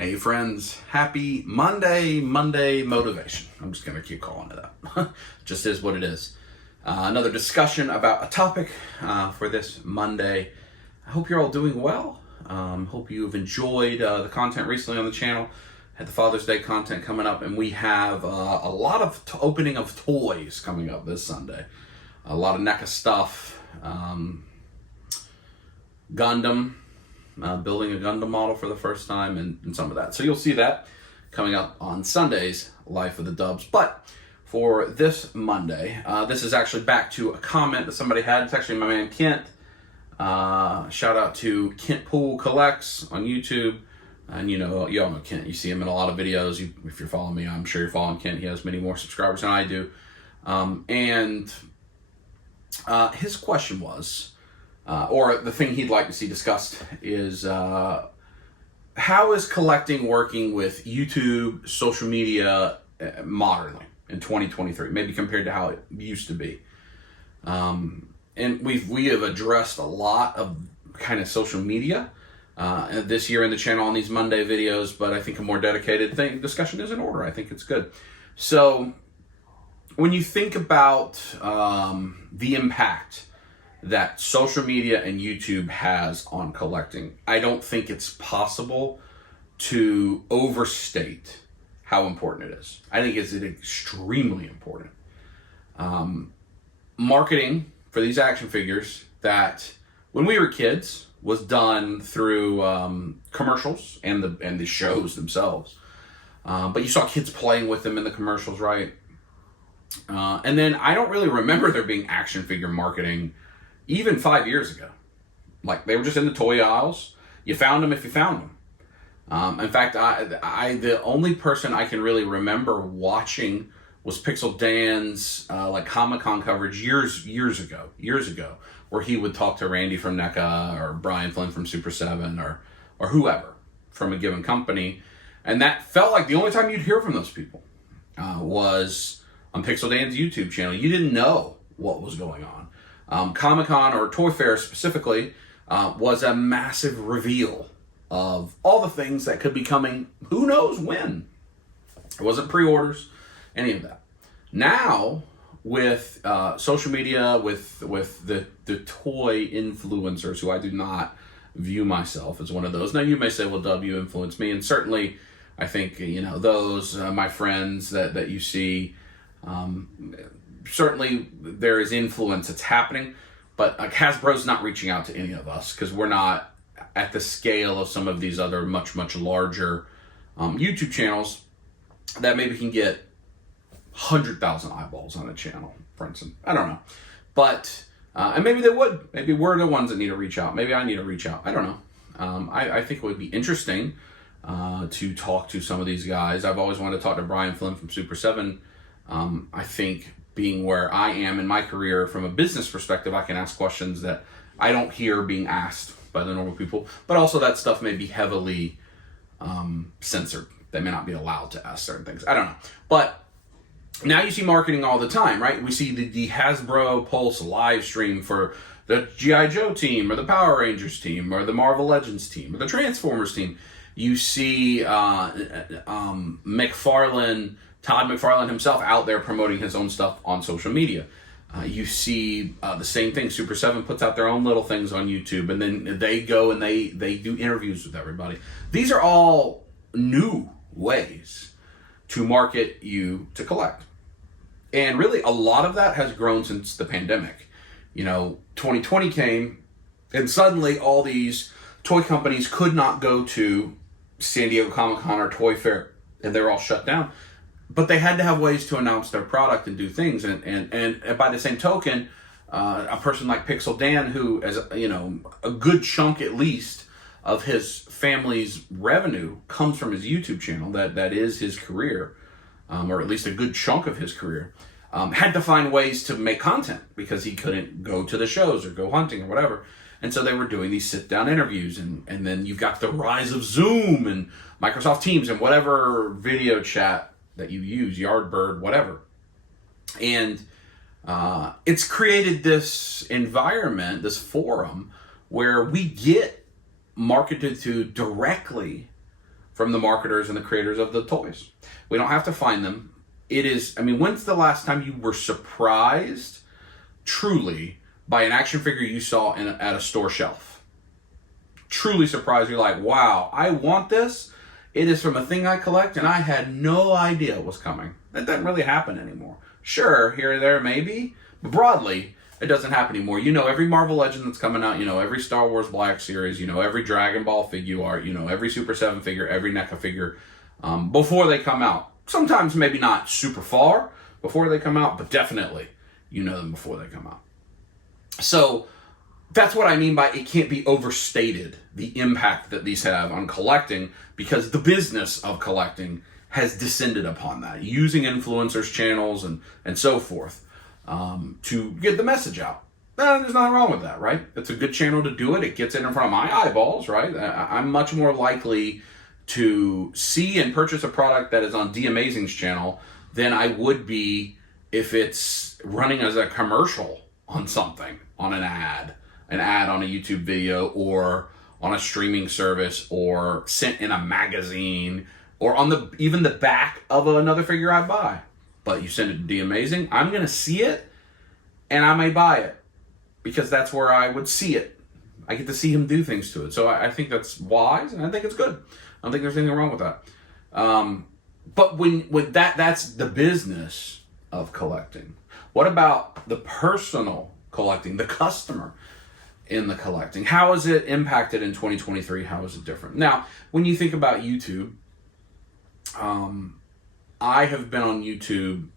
Hey friends, happy Monday motivation. I'm just going to keep calling it that. Just is what it is. Another discussion about a topic for this Monday. I hope you're all doing well. Hope you've enjoyed the content recently on the channel. Had the Father's Day content coming up, and we have a lot of opening of toys coming up this Sunday. A lot of NECA stuff. Gundam. Building a Gundam model for the first time and some of that. So you'll see that coming up on Sunday's Life of the Dubs. But for this Monday, this is actually back to a comment that somebody had. It's actually my man Kent. Shout out to Kent Pool Collects on YouTube. And you all know Kent. You see him in a lot of videos. If you're following me, I'm sure you're following Kent. He has many more subscribers than I do. His question was, or the thing he'd like to see discussed is how is collecting working with YouTube, social media modernly in 2023, maybe compared to how it used to be. And we have addressed a lot of kind of social media this year in the channel on these Monday videos, but I think a more dedicated discussion is in order. I think it's good. So when you think about the impact that social media and YouTube has on collecting, I don't think it's possible to overstate how important it is. I think it's extremely important. Marketing for these action figures that when we were kids was done through commercials and the shows themselves. But you saw kids playing with them in the commercials, right? And then I don't really remember there being action figure marketing even 5 years ago. Like, they were just in the toy aisles. You found them if you found them. In fact, I the only person I can really remember watching was Pixel Dan's like Comic-Con coverage years ago, where he would talk to Randy from NECA or Brian Flynn from Super 7 or whoever from a given company. And that felt like the only time you'd hear from those people was on Pixel Dan's YouTube channel. You didn't know what was going on. Comic-Con or Toy Fair specifically was a massive reveal of all the things that could be coming, who knows when. It wasn't pre-orders, any of that. Now, with social media, with the toy influencers, who I do not view myself as one of those. Now, you may say, well, W influenced me, and certainly I think, those, my friends that you see, certainly there is influence that's happening, but Hasbro's not reaching out to any of us because we're not at the scale of some of these other much larger YouTube channels that maybe can get 100,000 eyeballs on a channel, for instance. I don't know. But, and maybe they would. Maybe we're the ones that need to reach out. Maybe I need to reach out. I don't know. I think it would be interesting to talk to some of these guys. I've always wanted to talk to Brian Flynn from Super 7. I think being where I am in my career from a business perspective, I can ask questions that I don't hear being asked by the normal people, but also that stuff may be heavily censored. They may not be allowed to ask certain things. I don't know. But now you see marketing all the time, right? We see the Hasbro Pulse live stream for the G.I. Joe team or the Power Rangers team or the Marvel Legends team or the Transformers team. You see Todd McFarlane himself out there promoting his own stuff on social media. You see the same thing. Super 7 puts out their own little things on YouTube, and then they go and they do interviews with everybody. These are all new ways to market you to collect. And really, a lot of that has grown since the pandemic. 2020 came, and suddenly all these toy companies could not go to San Diego Comic-Con or Toy Fair, and they were all shut down. But they had to have ways to announce their product and do things. And by the same token, a person like Pixel Dan, who, as a good chunk at least of his family's revenue comes from his YouTube channel, that is his career, or at least a good chunk of his career, had to find ways to make content because he couldn't go to the shows or go hunting or whatever. And so they were doing these sit-down interviews, and then you've got the rise of Zoom and Microsoft Teams and whatever video chat that you use, Yardbird, whatever. And it's created this environment, this forum, where we get marketed to directly from the marketers and the creators of the toys. We don't have to find them. It is, I mean, when's the last time you were surprised, truly, by an action figure you saw at a store shelf? Truly surprised. You're like, wow, I want this. It is from a thing I collect, and I had no idea it was coming. That doesn't really happen anymore. Sure, here or there, maybe. But broadly, it doesn't happen anymore. You know every Marvel Legend that's coming out. You know every Star Wars Black Series. You know every Dragon Ball figure art. You know every Super 7 figure, every NECA figure before they come out. Sometimes maybe not super far before they come out, but definitely you know them before they come out. So that's what I mean by it can't be overstated, the impact that these have on collecting, because the business of collecting has descended upon that, using influencers' channels and so forth to get the message out. There's nothing wrong with that, right? It's a good channel to do it. It gets it in front of my eyeballs, right? I'm much more likely to see and purchase a product that is on D Amazing's channel than I would be if it's running as a commercial on something, on an ad on a YouTube video, or on a streaming service, or sent in a magazine, or on even the back of another figure I buy. But you send it to D Amazing, I'm going to see it, and I may buy it, because that's where I would see it. I get to see him do things to it. So I think that's wise, and I think it's good. I don't think there's anything wrong with that. But when that's the business of collecting. What about the personal collecting, the customer in the collecting? How is it impacted in 2023? How is it different? Now, when you think about YouTube, I have been on YouTube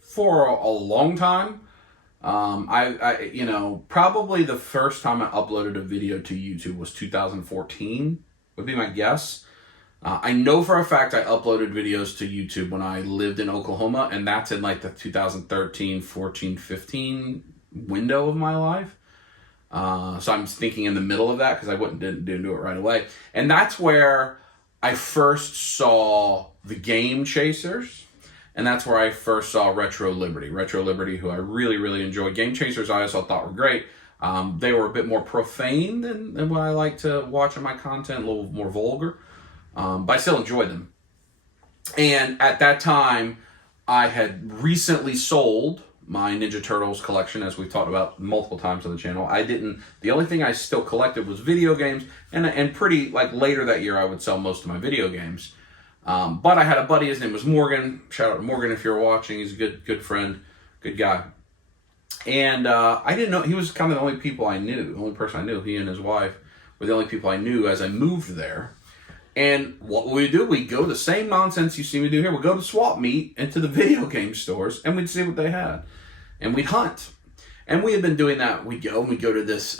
for a long time. Probably the first time I uploaded a video to YouTube was 2014, would be my guess. I know for a fact I uploaded videos to YouTube when I lived in Oklahoma, and that's in like the 2013, 14, 15 window of my life. So I'm thinking in the middle of that, because I didn't do it right away. And that's where I first saw the Game Chasers, and that's where I first saw Retro Liberty, who I really, really enjoyed. Game Chasers I also thought were great. They were a bit more profane than what I like to watch in my content, a little more vulgar. But I still enjoyed them. And at that time, I had recently sold my Ninja Turtles collection, as we've talked about multiple times on the channel. The only thing I still collected was video games, and pretty, like, later that year I would sell most of my video games. But I had a buddy, his name was Morgan. Shout out to Morgan if you're watching. He's a good friend, good guy. And I didn't know, he was kind of the only person I knew. He and his wife were the only people I knew as I moved there. And what we do, we go the same nonsense you see me do here. We go to swap meet into the video game stores, and we'd see what they had, and we'd hunt. And we had been doing that. We go to this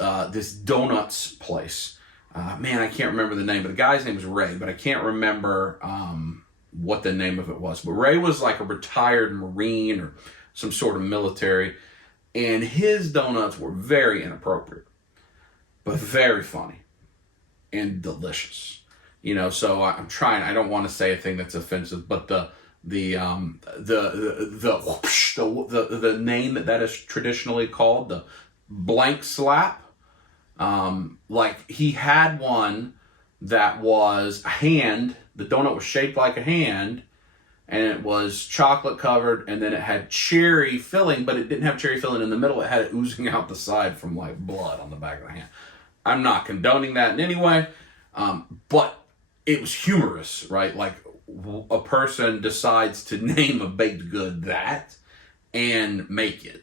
donuts place. Man, I can't remember the name, but the guy's name was Ray, but I can't remember what the name of it was. But Ray was like a retired Marine or some sort of military, and his donuts were very inappropriate, but very funny and delicious. So I'm trying. I don't want to say a thing that's offensive, but the name that is traditionally called, the blank slap. Like he had one that was a hand. The donut was shaped like a hand, and it was chocolate covered, and then it had cherry filling, but it didn't have cherry filling in the middle. It had it oozing out the side from like blood on the back of the hand. I'm not condoning that in any way, but it was humorous, right? Like a person decides to name a baked good that and make it.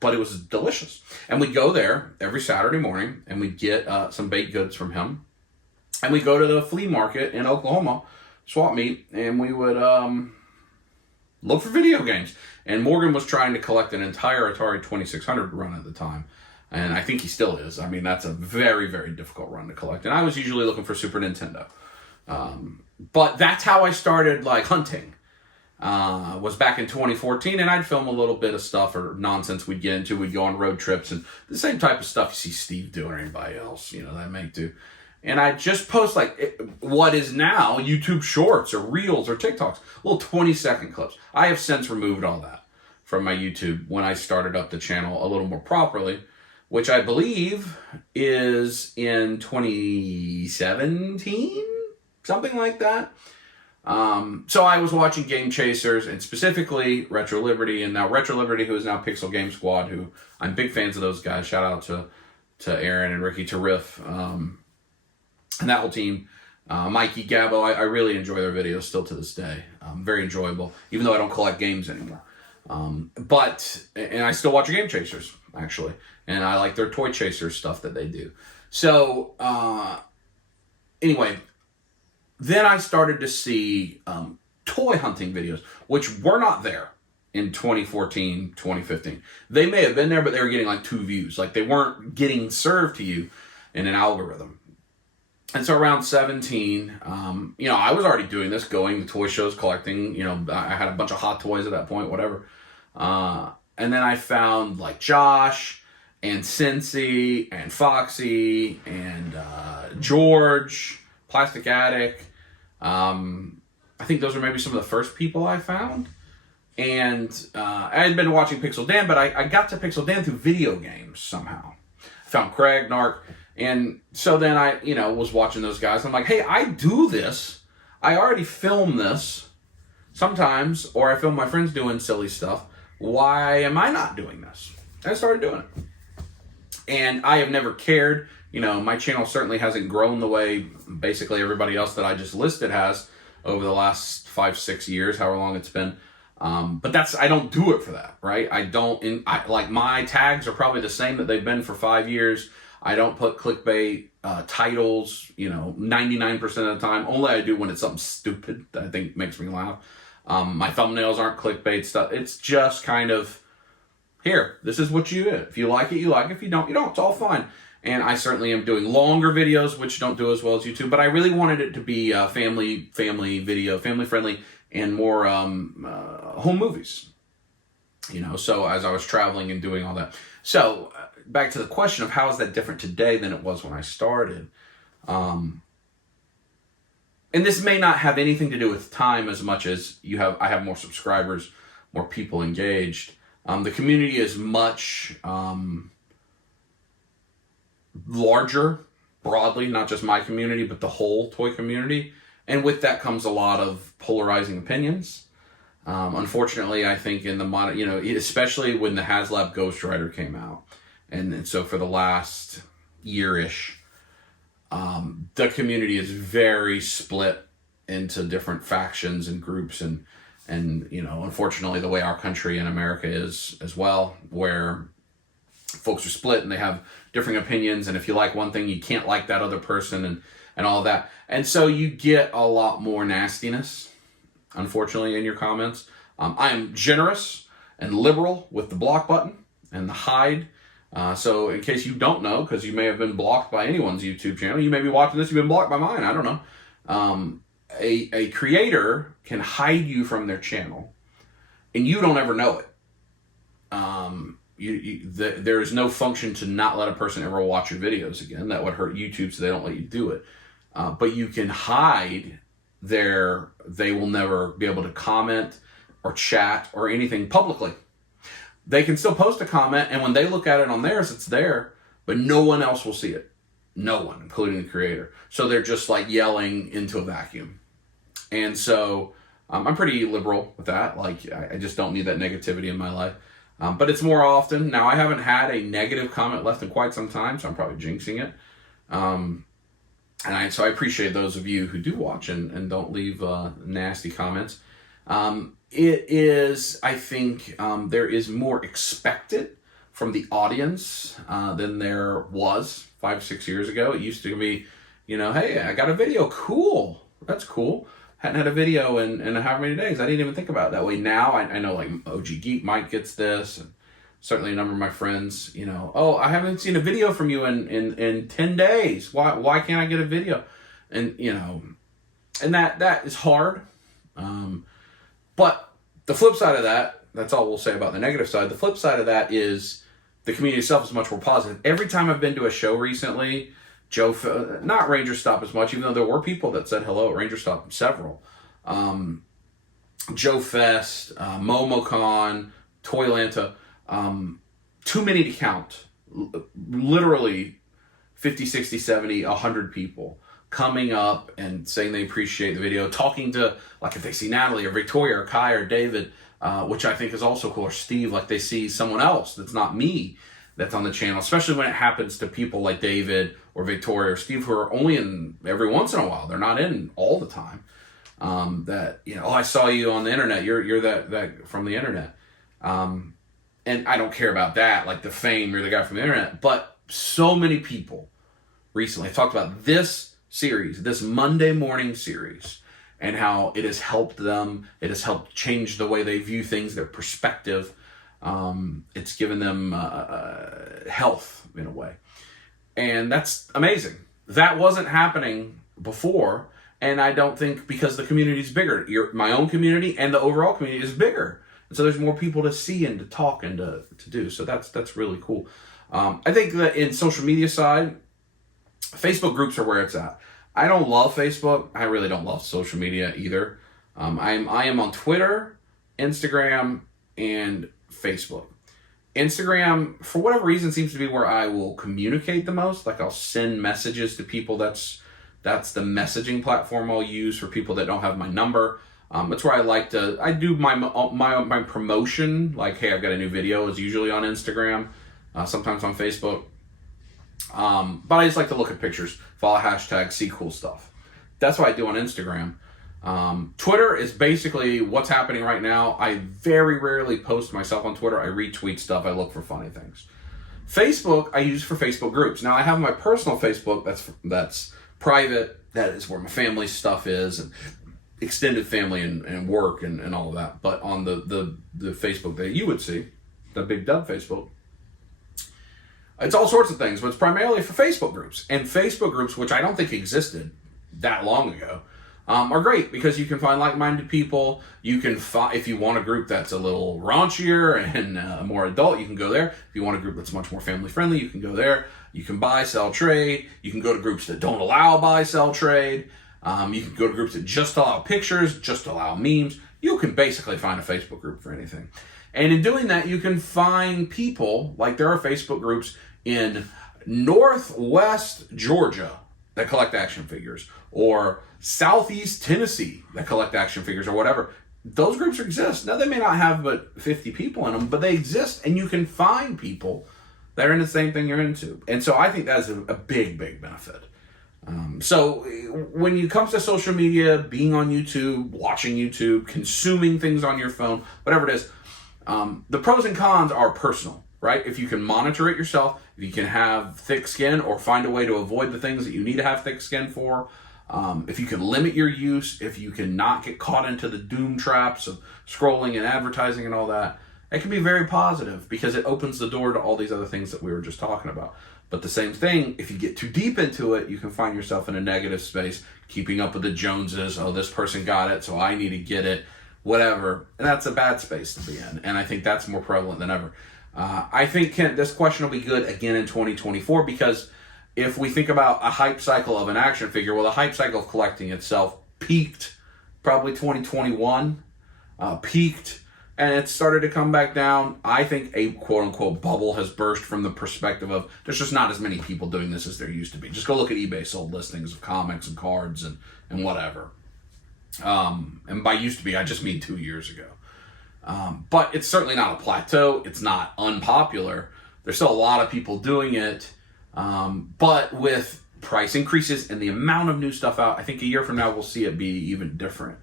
But it was delicious. And we'd go there every Saturday morning, and we'd get some baked goods from him. And we'd go to the flea market in Oklahoma, swap meet, and we would look for video games. And Morgan was trying to collect an entire Atari 2600 run at the time. And I think he still is. I mean, that's a very, very difficult run to collect. And I was usually looking for Super Nintendo. But that's how I started, like, hunting. Was back in 2014, and I'd film a little bit of stuff or nonsense we'd get into. We'd go on road trips, and the same type of stuff you see Steve do or anybody else, that I make do. And I'd just post, like, what is now YouTube Shorts or Reels or TikToks, little 20-second clips. I have since removed all that from my YouTube when I started up the channel a little more properly, which I believe is in 2017, something like that. So I was watching Game Chasers, and specifically Retro Liberty, and now Retro Liberty, who is now Pixel Game Squad, who I'm big fans of those guys. Shout out to Aaron and Ricky, to Riff, and that whole team. Mikey, Gabo, I really enjoy their videos still to this day. Very enjoyable, even though I don't collect games anymore. And I still watch Game Chasers, actually. And I like their Toy Chasers stuff that they do. So, anyway, then I started to see toy hunting videos, which were not there in 2014, 2015. They may have been there, but they were getting like 2 views. Like, they weren't getting served to you in an algorithm. And so around 17, I was already doing this, going to toy shows, collecting. I had a bunch of hot toys at that point, whatever. And then I found like Josh and Cincy and Foxy and George, Plastic Attic. I think those were maybe some of the first people I found. And I had been watching Pixel Dan, but I got to Pixel Dan through video games somehow. I found Craig, Narc. And so then I, was watching those guys. I'm like, hey, I do this. I already film this sometimes, or I film my friends doing silly stuff. Why am I not doing this? And I started doing it. And I have never cared. My channel certainly hasn't grown the way basically everybody else that I just listed has over the last 5-6 years, however long it's been. But I don't do it for that, right? Like my tags are probably the same that they've been for 5 years. I don't put clickbait titles, 99% of the time. Only I do when it's something stupid that I think makes me laugh. My thumbnails aren't clickbait stuff. It's just kind of, here, this is what you do. If you like it, you like it. If you don't, you don't. It's all fine. And I certainly am doing longer videos, which don't do as well as YouTube. But I really wanted it to be family video, family friendly, and more home movies. So as I was traveling and doing all that. So back to the question of how is that different today than it was when I started. And this may not have anything to do with time as much as I have more subscribers, more people engaged. The community is much larger, broadly, not just my community, but the whole toy community. And with that comes a lot of polarizing opinions. Unfortunately, I think in the modern, especially when the HasLab Ghost Rider came out. And so for the last year-ish, the community is very split into different factions and groups, and unfortunately the way our country and America is as well, where folks are split and they have different opinions, and if you like one thing, you can't like that other person, and all of that. And so you get a lot more nastiness, unfortunately, in your comments. I am generous and liberal with the block button and the hide. So in case you don't know, because you may have been blocked by anyone's YouTube channel, you may be watching this, you've been blocked by mine, I don't know. A creator can hide you from their channel, and you don't ever know it. There is no function to not let a person ever watch your videos again. That would hurt YouTube, so they don't let you do it. But you can hide they will never be able to comment or chat or anything publicly. They can still post a comment, and when they look at it on theirs, it's there, but no one else will see it. No one, including the creator. So they're just like yelling into a vacuum. And so I'm pretty liberal with that. Like, I just don't need that negativity in my life. But it's more often. Now, I haven't had a negative comment left in quite some time, so I'm probably jinxing it. So I appreciate those of you who do watch and don't leave nasty comments. It is, I think, there is more expected from the audience than there was 5-6 years ago. It used to be, hey, I got a video. Cool. That's cool. Hadn't had a video in how many days? I didn't even think about it that way. Now I know, like, OG Geek Mike gets this, and certainly a number of my friends, oh, I haven't seen a video from you in 10 days. Why can't I get a video? And, and that is hard. But the flip side of that's all we'll say about the negative side. The flip side of that is the community itself is much more positive. Every time I've been to a show recently, not Ranger Stop as much, even though there were people that said hello at Ranger Stop, several. Joe Fest, MomoCon, Toylanta, too many to count. Literally 50, 60, 70, 100 people coming up and saying they appreciate the video, talking to, like if they see Natalie or Victoria or Kai or David, which I think is also cool, or Steve, like they see someone else that's not me that's on the channel, especially when it happens to people like David or Victoria or Steve who are only in every once in a while. They're not in all the time. That, you know, oh, I saw you on the internet. You're that from the internet. And I don't care about that, like the fame, you're the guy from the internet. But so many people recently have talked about this series, this Monday morning series, and how it has helped them. It has helped change the way they view things, their perspective. It's given them health in a way. And that's amazing. That wasn't happening before. And I don't think, because the community is bigger. My own community and the overall community is bigger. And so there's more people to see and to talk and to do. So that's really cool. I think that in social media side, Facebook groups are where it's at. I don't love Facebook. I really don't love social media either. I am on Twitter, Instagram, and Facebook. Instagram, for whatever reason, seems to be where I will communicate the most. Like I'll send messages to people. That's the messaging platform I'll use for people that don't have my number. That's where I do my promotion. Like, hey, I've got a new video, is usually on Instagram, sometimes on Facebook. But I just like to look at pictures, follow hashtags, see cool stuff. That's what I do on Instagram. Twitter is basically what's happening right now. I very rarely post myself on Twitter. I retweet stuff. I look for funny things. Facebook, I use for Facebook groups. Now I have my personal Facebook that's private. That is where my family stuff is, and extended family and work and all of that. But on the Facebook that you would see, the Big Dub Facebook, it's all sorts of things, but it's primarily for Facebook groups. And Facebook groups, which I don't think existed that long ago, are great because you can find like-minded people. You can if you want a group that's a little raunchier and more adult, you can go there. If you want a group that's much more family-friendly, you can go there. You can buy, sell, trade. You can go to groups that don't allow buy, sell, trade. You can go to groups that just allow pictures, just allow memes. You can basically find a Facebook group for anything. And in doing that, you can find people, like there are Facebook groups in Northwest Georgia that collect action figures, or Southeast Tennessee that collect action figures, or whatever. Those groups exist. Now, they may not have but 50 people in them, but they exist, and you can find people that are in the same thing you're into. And so I think that is a big, big benefit. So when it comes to social media, being on YouTube, watching YouTube, consuming things on your phone, whatever it is, the pros and cons are personal, right? If you can monitor it yourself, if you can have thick skin or find a way to avoid the things that you need to have thick skin for, if you can limit your use, if you can not get caught into the doom traps of scrolling and advertising and all that, it can be very positive because it opens the door to all these other things that we were just talking about. But the same thing, if you get too deep into it, you can find yourself in a negative space, keeping up with the Joneses. Oh, this person got it, so I need to get it, whatever. And that's a bad space to be in. And I think that's more prevalent than ever. I think, Kent, this question will be good again in 2024 because if we think about a hype cycle of an action figure, well, the hype cycle of collecting itself peaked probably 2021, peaked, and it started to come back down. I think a quote-unquote bubble has burst from the perspective of there's just not as many people doing this as there used to be. Just go look at eBay sold listings of comics and cards and whatever. And by used to be, I just mean 2 years ago. But it's certainly not a plateau. It's not unpopular. There's still a lot of people doing it. But with price increases and the amount of new stuff out, I think a year from now we'll see it be even different.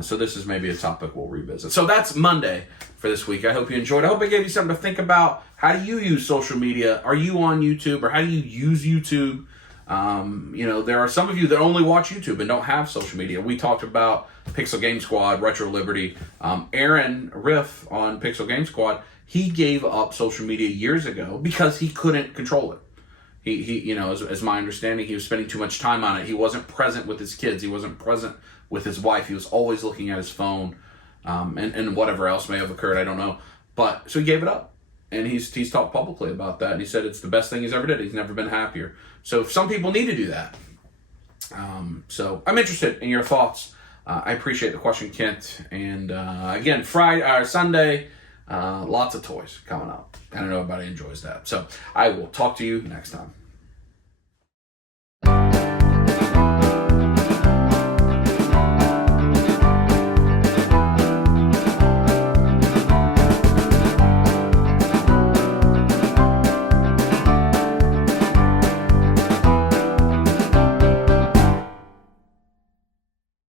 So this is maybe a topic we'll revisit. So that's Monday for this week. I hope you enjoyed. I hope I gave you something to think about. How do you use social media? Are you on YouTube, or how do you use YouTube? There are some of you that only watch YouTube and don't have social media. We talked about Pixel Game Squad, Retro Liberty. Aaron Riff on Pixel Game Squad, he gave up social media years ago because he couldn't control it. He as my understanding, he was spending too much time on it. He wasn't present with his kids. He wasn't present with his wife. He was always looking at his phone, and whatever else may have occurred, I don't know. But so he gave it up, and he's talked publicly about that. And he said it's the best thing he's ever did. He's never been happier. So some people need to do that. So I'm interested in your thoughts. I appreciate the question, Kent. And again, Sunday, lots of toys coming up. I don't know if everybody enjoys that. So I will talk to you next time.